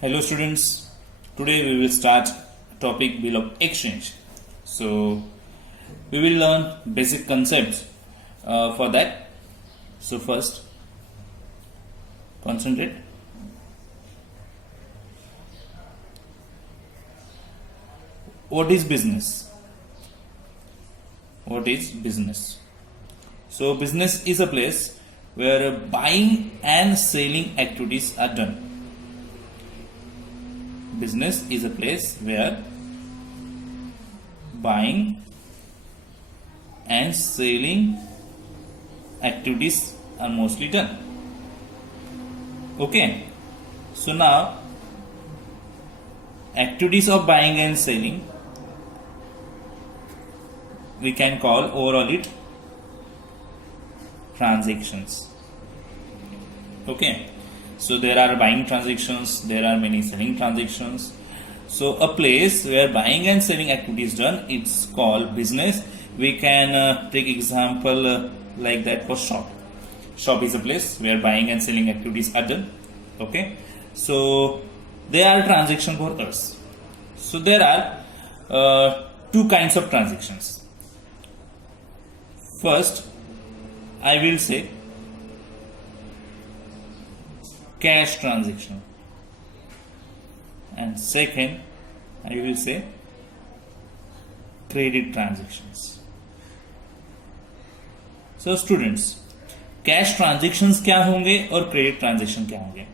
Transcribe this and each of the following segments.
Hello students, today we will start topic bill of exchange. So we will learn basic concepts for that. So first, concentrate. What is business? What is business? So business is a place where buying and selling activities are done. Business is a place where buying and selling activities are mostly done. Okay, so now activities of buying and selling we can call overall it transactions. Okay, so there are buying transactions, there are many selling transactions. So a place where buying and selling activities done, it's called business. We can take example like that for shop. Shop is a place where buying and selling activities are done. Okay, so they are transaction for us. So there are two kinds of transactions. First, I will say cash transaction, and second I will say credit transactions. So students, cash transactions क्या होंगे और credit transaction क्या होंगे?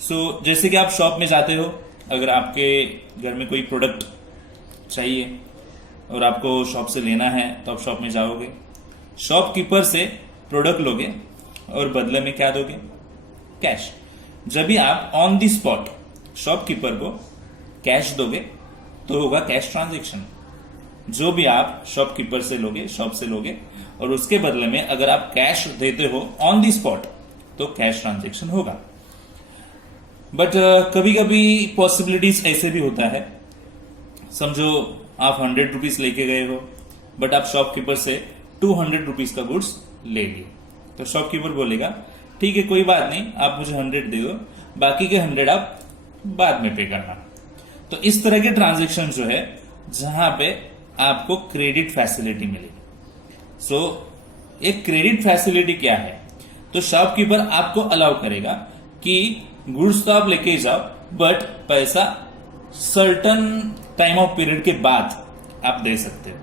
सो जैसे कि आप shop में जाते हो, अगर आपके घर में कोई प्रोडक्ट चाहिए और आपको शॉप से लेना है तो आप शॉप में जाओगे, शॉपकीपर से प्रोडक्ट लोगे और बदले में क्या दोगे? कैश. जब भी आप ऑन द स्पॉट शॉपकीपर को कैश दोगे तो होगा कैश ट्रांजैक्शन. जो भी आप शॉपकीपर से लोगे, शॉप से लोगे, और उसके बदले में अगर आप कैश देते हो ऑन द स्पॉट तो कैश ट्रांजैक्शन होगा. बट कभी कभी पॉसिबिलिटीज ऐसे भी होता है, समझो आप 100 रुपीज लेके गए हो बट आप शॉपकीपर से 200 रुपीज का गुड्स ले लिए, तो शॉपकीपर बोलेगा ठीक है कोई बात नहीं, आप मुझे 100 दे दो, बाकी के 100 आप बाद में पे करना. तो इस तरह के ट्रांजैक्शन जो है जहां पे आपको क्रेडिट फैसिलिटी मिलेगी. सो एक क्रेडिट फैसिलिटी क्या है? तो शॉपकीपर आपको अलाउ करेगा कि गुड्स तो आप लेके जाओ बट पैसा सर्टन टाइम ऑफ पीरियड के बाद आप दे सकते हो.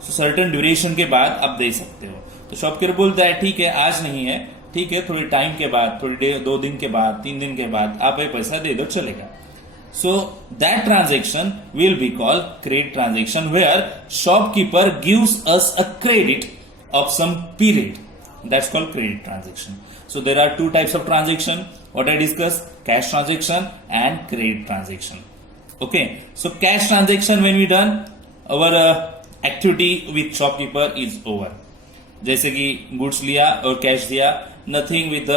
सो सर्टन ड्यूरेशन के बाद आप दे सकते हो. तो शॉपकीपर बोलता है ठीक है आज नहीं है, ठीक है थोड़ी टाइम के बाद, थोड़ी 2 दिन के बाद, 3 दिन के बाद आप ये पैसा दे दो, चलेगा. So that transaction will be called credit transaction, where shopkeeper gives us a credit of some period. That's called credit transaction. So there are two types of transaction. What I discussed: cash transaction and credit transaction. Okay. So cash transaction when we done, our activity with shopkeeper is over. जैसे कि goods लिया और cash दिया, nothing with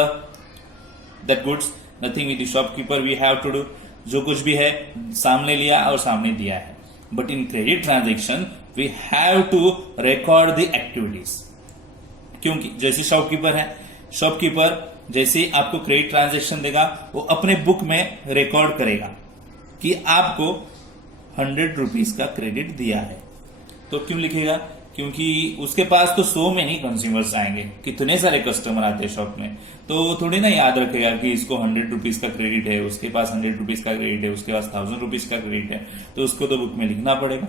that goods, nothing with the shopkeeper we have to do. जो कुछ भी है सामने लिया और सामने दिया है. But in credit transaction we have to record the activities, क्योंकि जैसे शॉपकीपर है, शॉपकीपर जैसे आपको क्रेडिट ट्रांजेक्शन देगा वो अपने बुक में रिकॉर्ड करेगा कि आपको 100 रुपीज का क्रेडिट दिया है. तो क्यों लिखेगा? क्योंकि उसके पास तो 100 में ही कंज्यूमर्स आएंगे, कितने सारे कस्टमर आते हैं शॉप में, तो थोड़ी ना याद रखेगा कि इसको 100 रुपीज का क्रेडिट है, उसके पास 100 रुपीज का क्रेडिट है, उसके पास 1000 रुपीज का क्रेडिट है, तो उसको तो बुक में लिखना पड़ेगा.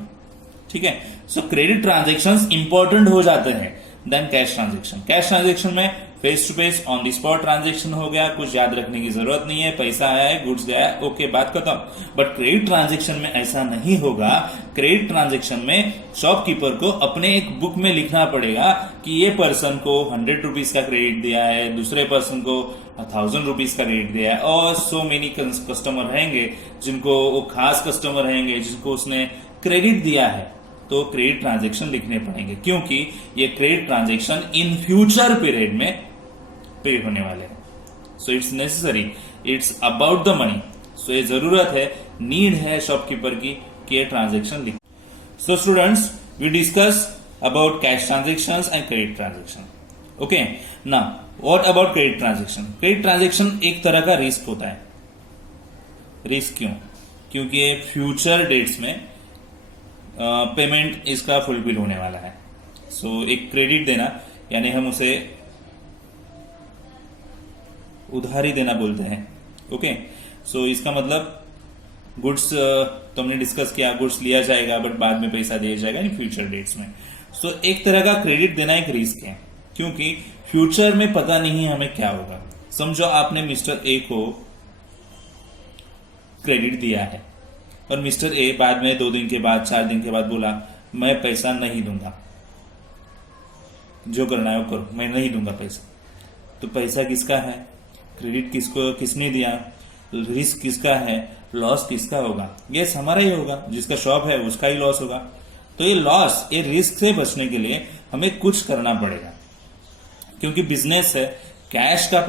ठीक है. सो क्रेडिट ट्रांजेक्शन्स इंपॉर्टेंट हो जाते हैं then cash transaction. Cash transaction में face to face on the spot transaction हो गया, कुछ याद रखने की जरूरत नहीं है, पैसा आया है, गुड्स गया है, ओके बात खत्म. बट क्रेडिट ट्रांजेक्शन में ऐसा नहीं होगा. क्रेडिट ट्रांजेक्शन में शॉपकीपर को अपने एक बुक में लिखना पड़ेगा कि ये पर्सन को 100 रुपीज का क्रेडिट दिया है, दूसरे पर्सन को 1000 रुपीज का क्रेडिट दिया है, और सो मेनी कस्टमर रहेंगे जिनको वो खास कस्टमर रहेंगे जिनको उसने क्रेडिट दिया है, तो क्रेडिट ट्रांजेक्शन लिखने पड़ेंगे, क्योंकि ये credit transaction in future period में पे होने वाले हैं. So it's necessary, it's about the money. So ये जरूरत है, नीड है शॉपकीपर की कि ये ट्रांजेक्शन लिख. So students, we discuss about cash transactions and credit transaction. Okay, now what about credit transaction? Credit transaction एक तरह का रिस्क होता है. रिस्क क्यों? क्योंकि ये फ्यूचर डेट्स में पेमेंट इसका फुलफिल होने वाला है। सो एक क्रेडिट देना यानी हम उसे उधारी देना बोलते हैं। ओके, सो इसका मतलब गुड्स तो हमने डिस्कस किया, गुड्स लिया जाएगा बट बाद में पैसा दिया जाएगा इन फ्यूचर डेट्स में। सो एक तरह का क्रेडिट देना एक रिस्क है, क्योंकि फ्यूचर में पता नहीं हमें क्या होगा। समझो आपने मिस्टर ए को क्रेडिट दिया है और मिस्टर ए बाद में 2 दिन के बाद 4 दिन के बाद बोला मैं पैसा नहीं दूंगा, जो करना है वो करो, मैं नहीं दूंगा पैसा। तो पैसा किसका है? क्रेडिट किसने दिया? रिस्क किसका है? लॉस किसका होगा? यस, हमारा ही होगा। जिसका शॉप है उसका ही लॉस होगा। तो ये लॉस, ये रिस्क से बचने के लिए हमें कुछ करना पड़ेगा, क्योंकि बिजनेस है। कैश का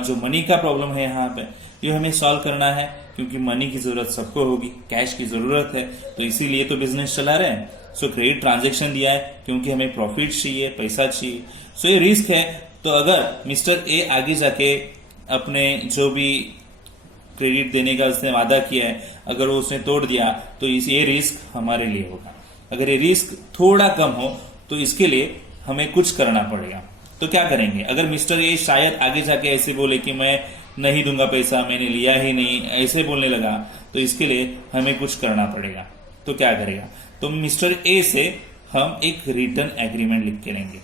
जो मनी का प्रॉब्लम है यहाँ पे, ये हमें सॉल्व करना है, क्योंकि मनी की जरूरत सबको होगी, कैश की जरूरत है, तो इसीलिए तो बिजनेस चला रहे हैं। सो क्रेडिट ट्रांजैक्शन दिया है क्योंकि हमें प्रॉफिट चाहिए, पैसा चाहिए। सो ये रिस्क है। तो अगर मिस्टर ए आगे जाके अपने जो भी क्रेडिट देने का उसने वादा किया है, अगर वो उसने तोड़ दिया तो ये रिस्क हमारे लिए होगा। अगर ये रिस्क थोड़ा कम हो तो इसके लिए हमें कुछ करना पड़ेगा। तो क्या करेंगे? अगर मिस्टर ए शायद आगे जाके ऐसे बोले कि मैं नहीं दूंगा पैसा, मैंने लिया ही नहीं, ऐसे बोलने लगा, तो इसके लिए हमें कुछ करना पड़ेगा। तो क्या करेगा? तो मिस्टर ए से हम एक रिटर्न एग्रीमेंट लिख के लेंगे।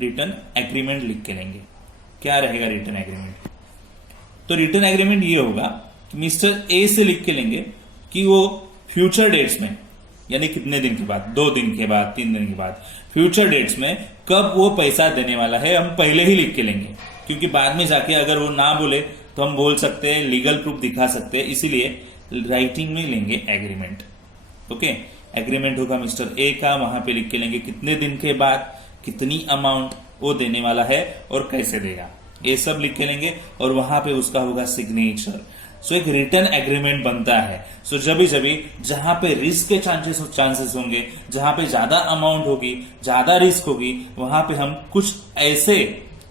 रिटर्न एग्रीमेंट लिख के लेंगे। क्या रहेगा रिटर्न एग्रीमेंट? तो रिटर्न एग्रीमेंट ये होगा कि मिस्टर ए से लिख के लेंगे कि वो फ्यूचर डेट्स में, यानी कितने दिन के बाद, 2 दिन के बाद, 3 दिन के बाद, फ्यूचर डेट्स में कब वो पैसा देने वाला है हम पहले ही लिख के लेंगे। क्योंकि बाद में जाके अगर वो ना बोले तो हम बोल सकते हैं, लीगल प्रूफ दिखा सकते हैं, इसीलिए राइटिंग में लेंगे एग्रीमेंट। ओके, एग्रीमेंट होगा मिस्टर ए का, वहां पे लिख के लेंगे कितने दिन के बाद कितनी अमाउंट वो देने वाला है और कैसे देगा, ये सब लिख के लेंगे और वहां पे उसका होगा सिग्नेचर। सो एक रिटर्न एग्रीमेंट बनता है। सो जब जहां पे रिस्क के चांसेस होंगे, जहां पे ज्यादा अमाउंट होगी, ज्यादा रिस्क होगी, वहां पे हम कुछ ऐसे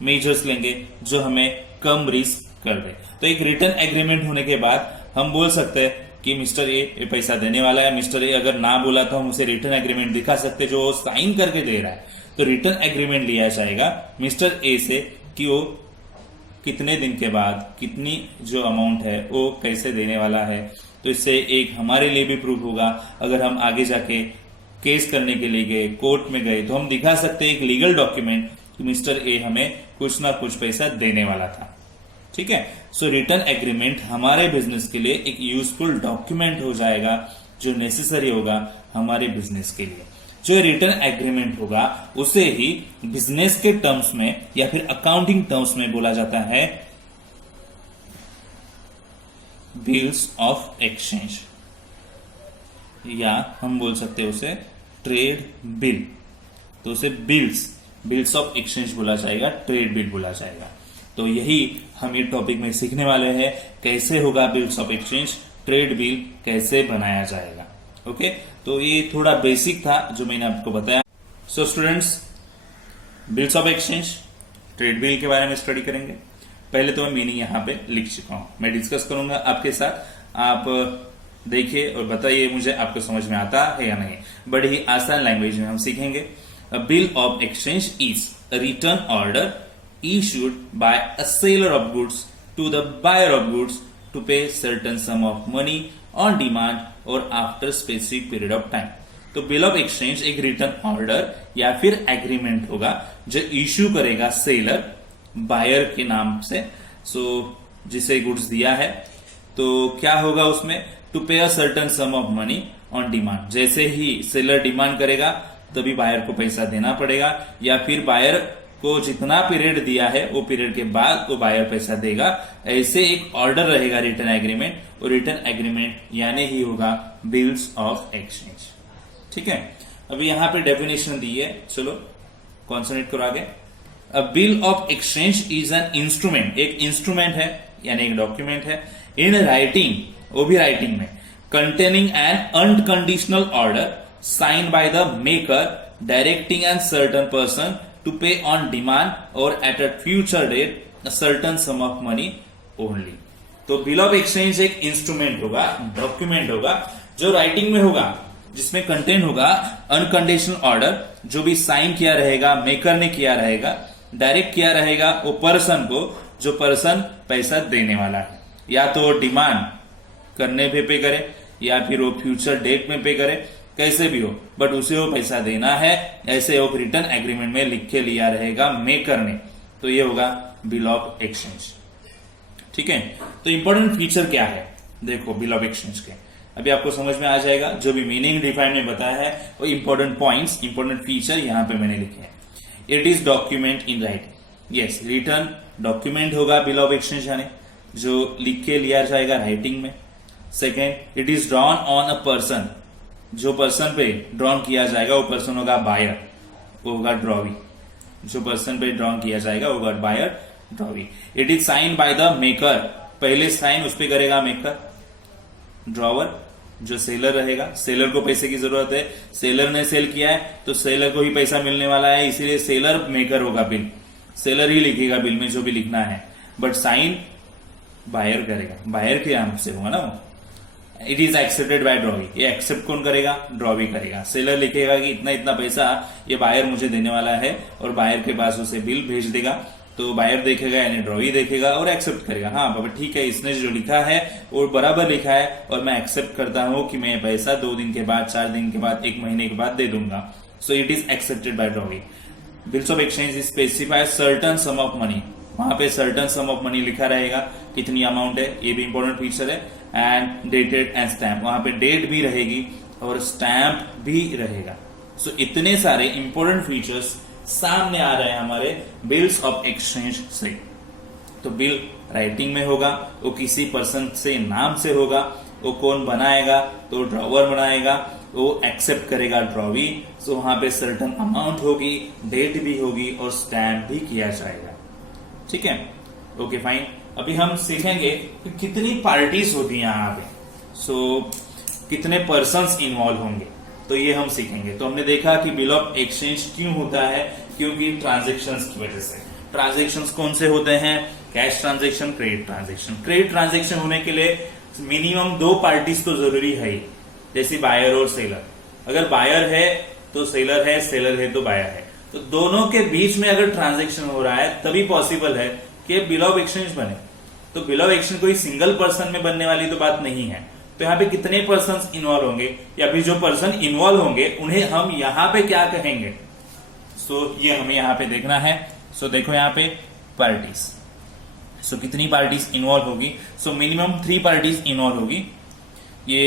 मेजर्स लेंगे जो हमें कम रिस्क कर दे। तो एक रिटर्न एग्रीमेंट होने के बाद हम बोल सकते हैं कि मिस्टर ए पैसा देने वाला है। मिस्टर ए अगर ना बोला तो हम उसे रिटर्न एग्रीमेंट दिखा सकते हैं जो साइन करके दे रहा है। तो रिटर्न एग्रीमेंट लिया जाएगा मिस्टर ए से कि वो कितने दिन के बाद कितनी जो अमाउंट है वो कैसे देने वाला है। तो इससे एक हमारे लिए भी प्रूफ होगा। अगर हम आगे जाके केस करने के लिए गए, कोर्ट में गए, तो हम दिखा सकते हैं एक लीगल डॉक्यूमेंट कि मिस्टर ए हमें कुछ ना कुछ पैसा देने वाला था। ठीक है, सो रिटर्न एग्रीमेंट हमारे बिजनेस के लिए एक यूजफुल डॉक्यूमेंट हो जाएगा जो नेसेसरी होगा हमारे बिजनेस के लिए। जो रिटर्न एग्रीमेंट होगा उसे ही बिजनेस के टर्म्स में या फिर अकाउंटिंग टर्म्स में बोला जाता है बिल्स ऑफ एक्सचेंज, या हम बोल सकते हैं उसे ट्रेड बिल। तो उसे बिल्स ऑफ एक्सचेंज बोला जाएगा, ट्रेड बिल बोला जाएगा। तो यही हम ये टॉपिक में सीखने वाले हैं, कैसे होगा bills of exchange, trade bill कैसे बनाया जाएगा। ओके, तो ये थोड़ा बेसिक था जो मैंने आपको बताया। So students, bills of exchange, trade bill के बारे में स्टडी करेंगे। पहले तो मैं मीनिंग यहाँ पे लिख चुका हूं, मैं डिस्कस करूंगा आपके साथ। आप देखिए और बताइए मुझे आपको समझ में आता है या नहीं। बड़ी ही आसान लैंग्वेज में हम सीखेंगे। अ bill of exchange is a return order issued by a seller of goods to the buyer of goods to pay certain sum of money on demand or after specific period of time। तो bill of exchange एक return order या फिर agreement होगा जो issue करेगा seller buyer के नाम से। सो जिसे गुड्स दिया है, तो क्या होगा उसमें, टू पे a certain some of money on demand. जैसे ही सेलर डिमांड करेगा तभी बायर को पैसा देना पड़ेगा, या फिर बायर को जितना पीरियड दिया है वो पीरियड के बाद वो बायर पैसा देगा। ऐसे एक ऑर्डर रहेगा रिटर्न एग्रीमेंट, और रिटर्न एग्रीमेंट यानी ही होगा बिल्स ऑफ एक्सचेंज। ठीक है, अभी यहां पे डेफिनेशन दी है, चलो कॉन्संट्रेट करो आगे। अ bill of exchange is an instrument, एक इंस्ट्रूमेंट है यानी एक डॉक्यूमेंट है, इन राइटिंग, वो भी राइटिंग में, containing an unconditional order sign by the maker directing an certain person to pay on demand और at a future date certain sum of money only. तो बिल ऑफ एक्सचेंज एक instrument होगा, document होगा जो writing में होगा, जिसमें content होगा अनकंडीशनल ऑर्डर, जो भी साइन किया रहेगा, मेकर ने किया रहेगा, डायरेक्ट किया रहेगा वो पर्सन को, जो पर्सन पैसा देने वाला है, या तो डिमांड करने पे करे या फिर वो फ्यूचर डेट में पे करे, कैसे भी हो, बट उसे वो पैसा देना है, ऐसे वो रिटर्न एग्रीमेंट में लिख के लिया रहेगा मेकर ने। तो ये होगा बिल ऑफ एक्सचेंज। ठीक है, तो इंपॉर्टेंट फीचर क्या है देखो बिल ऑफ एक्सचेंज के, अभी आपको समझ में आ जाएगा। जो भी मीनिंग डिफाइन में बताया है वो इंपॉर्टेंट पॉइंट्स, इंपॉर्टेंट फीचर यहां पे मैंने लिखे हैं। It is document in writing, yes return document होगा बिल ऑफ एक्सचेंज यानी जो लिख के लिया जाएगा राइटिंग में। Second, it is drawn on a person, जो पर्सन पे ड्रॉन किया जाएगा वो पर्सन होगा बायर, वो होगा ड्रॉवी। जो पर्सन पे ड्रॉन किया जाएगा वो होगा buyer, drawee. It is sign by the maker, पहले साइन उस पे करेगा मेकर। ड्रॉवर जो सेलर रहेगा, सेलर को पैसे की जरूरत है, सेलर ने सेल किया है तो सेलर को ही पैसा मिलने वाला है, इसीलिए सेलर मेकर होगा बिल, सेलर ही लिखेगा बिल में जो भी लिखना है, बट साइन बायर करेगा, बायर के नाम से होगा ना वो। It is accepted by drawee, ये एक्सेप्ट कौन करेगा, ड्रॉवी करेगा। सेलर लिखेगा कि इतना इतना पैसा ये बायर मुझे देने वाला है और बायर के पास उसे बिल भेज देगा, तो बायर देखेगा यानी ड्रॉवी देखेगा और एक्सेप्ट करेगा। हाँ बाबा ठीक है, इसने जो लिखा है वो बराबर लिखा है और मैं एक्सेप्ट करता हूं कि मैं पैसा 2 दिन के बाद, 4 दिन के बाद, 1 महीने के बाद दे दूंगा। So it is accepted by drawee. Bills of exchange specify certain sum of money, वहां पे सर्टन सम ऑफ मनी लिखा रहेगा, कितनी अमाउंट है, ये भी इंपॉर्टेंट फीचर है। एंड डेटेड एंड स्टैम्प, वहां पे डेट भी रहेगी और स्टैम्प भी रहेगा। सो इतने सारे इंपॉर्टेंट फीचर्स सामने आ रहे हैं हमारे बिल्स ऑफ एक्सचेंज से। तो बिल राइटिंग में होगा, वो किसी पर्सन से नाम से होगा, वो कौन बनाएगा, तो ड्रॉवर बनाएगा, वो एक्सेप्ट करेगा ड्रॉवी। सो वहां पे सर्टन अमाउंट होगी, डेट भी होगी और स्टैम्प भी किया जाएगा। ठीक है, ओके फाइन। अभी हम सीखेंगे कि कितनी पार्टीज होती हैं यहाँ पे, सो कितने पर्सन्स इन्वॉल्व होंगे, तो ये हम सीखेंगे। तो हमने देखा कि बिल ऑफ एक्सचेंज क्यों होता है, क्योंकि ट्रांजैक्शंस की वजह से। ट्रांजैक्शंस कौन से होते हैं, cash transaction, credit transaction. Credit transaction होने के लिए मिनिमम 2 पार्टीज तो जरूरी है ही, जैसे बायर और सेलर। अगर बायर है तो सेलर है, सेलर है तो बायर है, तो दोनों के बीच में अगर ट्रांजैक्शन हो रहा है तभी पॉसिबल है कि बिल ऑफ एक्सचेंज बने। तो बिल ऑफ एक्सचेंज कोई सिंगल पर्सन में बनने वाली तो बात नहीं है। तो यहाँ पे कितने पर्सन इन्वॉल्व होंगे, या फिर जो पर्सन इन्वॉल्व होंगे उन्हें हम यहाँ पे क्या कहेंगे, सो ये हमें यहाँ पे देखना है। सो देखो यहाँ पे पार्टीज, सो कितनी पार्टीज इन्वॉल्व होगी, सो मिनिमम 3 पार्टीज इन्वॉल्व होगी। ये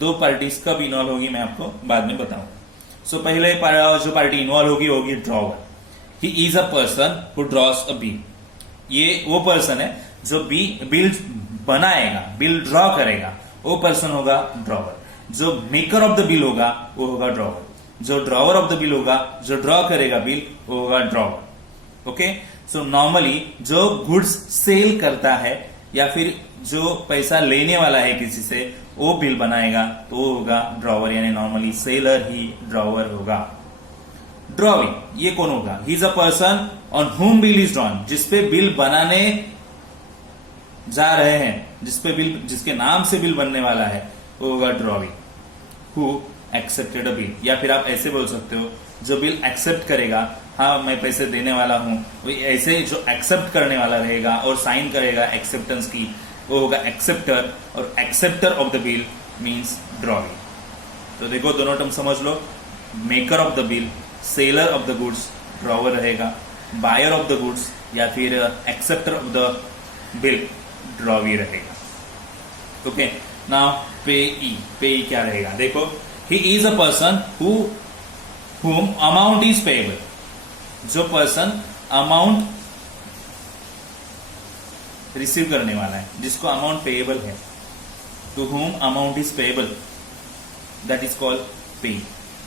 2 पार्टीज कब इन्वॉल्व होगी मैं आपको बाद में बताऊंगा। सो पहले जो पार्टी इन्वॉल्व होगी drawer. He is a person who draws a bill, ये वो पर्सन है जो बिल बनाएगा, बिल ड्रॉ करेगा, वो पर्सन होगा ड्रॉवर। जो मेकर ऑफ द बिल होगा वो होगा ड्रॉवर, जो ड्रॉवर ऑफ द बिल होगा, जो ड्रॉ करेगा बिल, वो होगा ड्रॉवर। ओके, सो नॉर्मली जो गुड्स सेल करता है या फिर जो पैसा लेने वाला है किसी से, वो बिल बनाएगा तो वो होगा ड्रॉवर, यानी नॉर्मली सेलर ही ड्रॉवर होगा। ड्रॉविंग ये कौन होगा, he is a person on हुम बिल इज ड्रॉन, जिसपे बिल बनाने जा रहे हैं, जिसपे बिल, जिसके नाम से बिल बनने वाला है, वो होगा drawing. Who accepted a bill, या फिर आप ऐसे बोल सकते हो जो बिल एक्सेप्ट करेगा, हाँ मैं पैसे देने वाला हूं, वो ऐसे जो एक्सेप्ट करने वाला रहेगा और साइन करेगा एक्सेप्टेंस की, वो होगा एक्सेप्टर, और acceptor of the bill means drawing. तो देखो दोनों टर्म समझ लो, maker of the bill, seller of the goods drawer रहेगा, बायर ऑफ द गुड्स या फिर acceptor of the bill drawee रहेगा। ओके, नाउ पेई, पेई क्या रहेगा देखो, he is a person whom amount is payable, जो पर्सन अमाउंट रिसीव करने वाला है, जिसको अमाउंट पेएबल है, to whom amount is payable, that is called payee.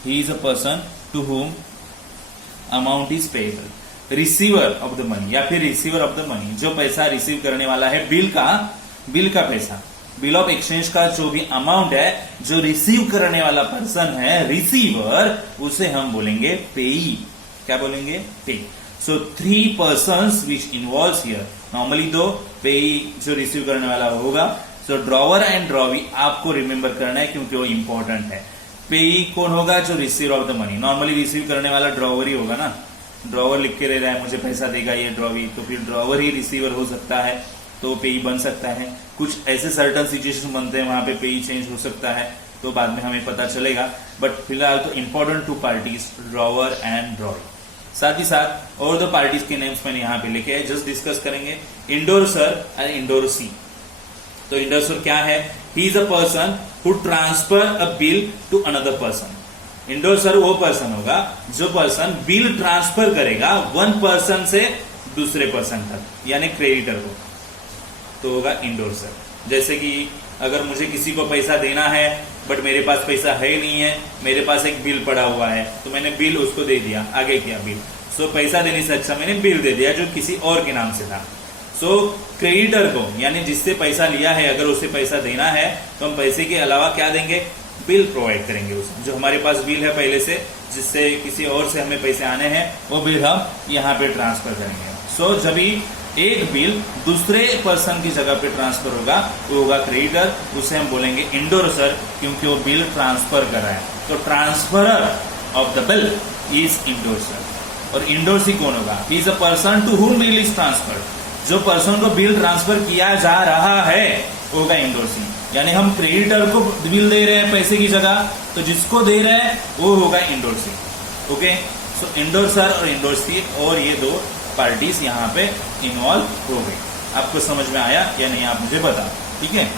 He is a person to whom amount is payable. Receiver of the money या फिर receiver of the money, जो पैसा receive करने वाला है बिल का पैसा, बिल ऑफ एक्सचेंज का जो भी अमाउंट है, जो रिसीव करने वाला पर्सन है रिसीवर, उसे हम बोलेंगे पेई। क्या बोलेंगे? पे। सो 3 persons which involve here, normally दो पेई जो रिसीव करने वाला होगा। सो ड्रॉवर एंड ड्रॉवी आपको रिमेंबर करना है क्योंकि वो इंपॉर्टेंट है। पेई कौन होगा? जो receiver of the money, normally receive करने वाला ड्रॉवर ही होगा ना, ड्रॉवर लिख के दे रहा है मुझे पैसा देगा ये ड्रॉवी, तो फिर ड्रॉवर ही रिसीवर हो सकता है, तो पेई बन सकता है। कुछ ऐसे सर्टन सिचुएशन बनते हैं वहां पे पेई चेंज हो सकता है, तो बाद में हमें पता चलेगा, बट फिलहाल तो important 2 parties drawer and drawee. साथ ही साथ और 2 पार्टीज के नेम्स मैंने यहाँ पे लिखे हैं, जस्ट डिस्कस करेंगे, इंडोर्सर एंड इंडोर्सी। तो इंडोर्सर क्या है? He is a person who transfer a bill to another person. Endorser वो पर्सन होगा जो पर्सन बिल ट्रांसफर करेगा वन पर्सन से दूसरे पर्सन तक, यानी क्रेडिटर को, तो होगा इंडोर्सर। जैसे कि अगर मुझे किसी को पैसा देना है बट मेरे पास पैसा है नहीं है, मेरे पास एक बिल पड़ा हुआ है, तो मैंने बिल उसको दे दिया, आगे किया बिल, सो पैसा देने से अच्छा मैंने बिल दे दिया जो किसी और के नाम से था। सो क्रेडिटर को, यानी जिससे पैसा लिया है, अगर उसे पैसा देना है तो हम पैसे के अलावा क्या देंगे? बिल प्रोवाइड करेंगे उसे। जो हमारे पास बिल है पहले से, जिससे किसी और से हमें पैसे आने हैं, वो बिल हम यहाँ पे ट्रांसफर करेंगे। सो जब भी एक बिल दूसरे पर्सन की जगह पे ट्रांसफर होगा वो होगा क्रेडिटर, उसे हम बोलेंगे इंडोर्सर क्योंकि वो बिल ट्रांसफर कर रहा है। तो transferor of the bill is endorser. और इंडोर्सी कौन होगा? He is a person to whom bill is transferred. जो पर्सन को बिल ट्रांसफर किया जा रहा है वो होगा इंडोर्सी। यानी हम क्रेडिटर को बिल दे रहे हैं पैसे की जगह, तो जिसको दे रहे हैं वो होगा इंडोर्सी। ओके, सो इंडोर्सर और इंडोर्सी और ये 2 पार्टीज यहाँ पे इन्वॉल्व हो गई। आपको समझ में आया या नहीं आप मुझे बताओ, ठीक है।